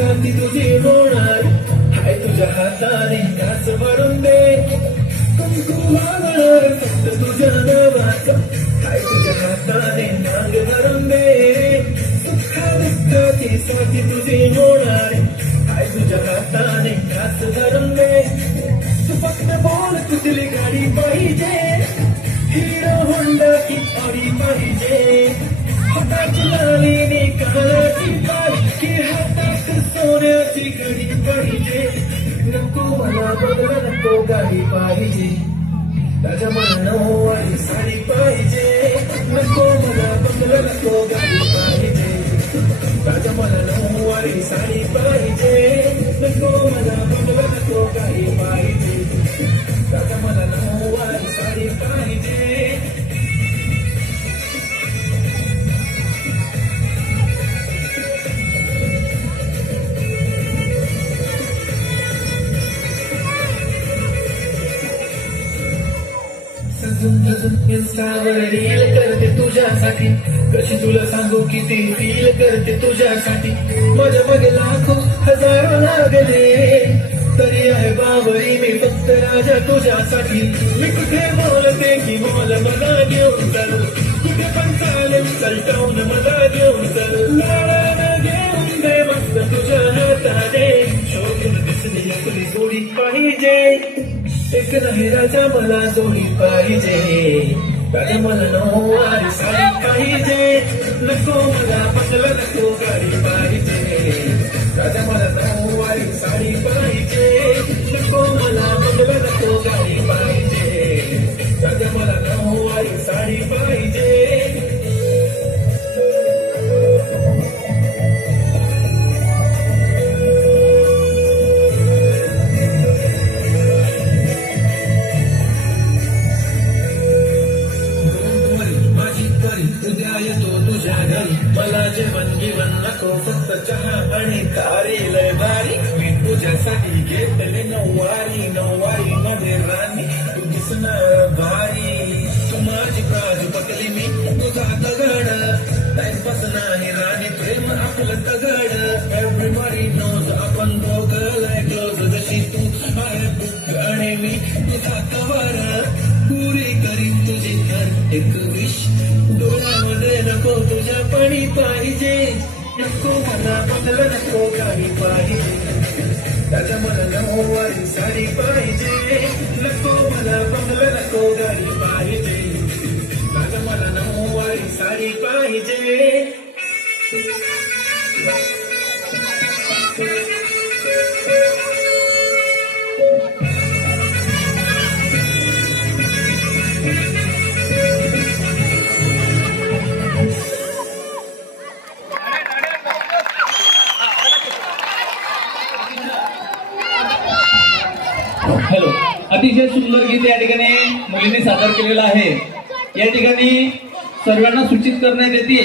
साथी तुझी होणार हाय तुझ्या हाताने घास भरून दे कुंकू वागणार फक्त तुझ्या नावाचं हाय तुझ्या हाताने नांग भरून दे सुखा दुःखाची साथी तुझी होणार हाय तुझ्या हाताने घास भरून दे तू फक्त बोल कुठली गाडी पाहिजे हिरो होंडा की ऑडी पाहिजे हाताची लालीने कानाची पाहिजे हातात सोन्याची घडी पाहिजे नको मला बदल नको गाडी पाहिजे राजा मला नऊवारी साडी पाहिजे नको मला बदल नको गाडी पाहिजे राजा मला नऊवारी साडी पाहिजे नको मला बदल नको गाडी पाहिजे राजा मला नऊवारी साडी पाहिजे इंस्टावर रील करते तुझ्यासाठी कशी तुला सांगू किती फील करते तुझ्यासाठी माझ्या मागे लाखो हजारो लागले तरी आहे बावरी मी फक्त राजा तुझ्यासाठी मी कुठे बोलते की बोल मला घेऊन चल कुठे पण चालेल चलटावून मला घेऊन चल लाडानं घेऊन दे मस्त तुझ्या हाताने शोधून दिसली तुझी जोडी पाहिजे एक नाही राजा मला जोडी पाहिजे राजा मला नऊवारी साडी पाहिजे नको मला बदल नको गाडी पाहिजे राजा मला नऊवारी साडी पाहिजे नको मला बदल नको गाडी पाहिजे राजा मला नऊवारी साडी पाहिजे मला जेवण गिवण नको फक्त चहा आणि तारी लय भारी मी तुझ्यासाठी घेतले नऊवारी नऊवारी मध्ये राणी तू दिसणार भारी तू माझी बाजू पकली मी तुझा दगड टाइमपास नाही राणी प्रेम आपलं दगड एव्हरीबडी नोज आपण दोघं लय क्लोज जशी तू आहे बुक आणि मी तुझा कवर पुरी करीन तुझी तर एक विश डोळ्यामध्ये नको तुझ्या पाणी पाहिजे नको मला बदल नको गाडी पाहिजे राजा मला नऊवारी साडी पाहिजे नको मला बदल नको गाडी पाहिजे राजा मला नऊवारी साडी पाहिजे हॅलो अतिशय सुंदर गीत या ठिकाणी मुलींनी सादर केलेलं आहे या ठिकाणी सर्वांना सूचित करण्यात येते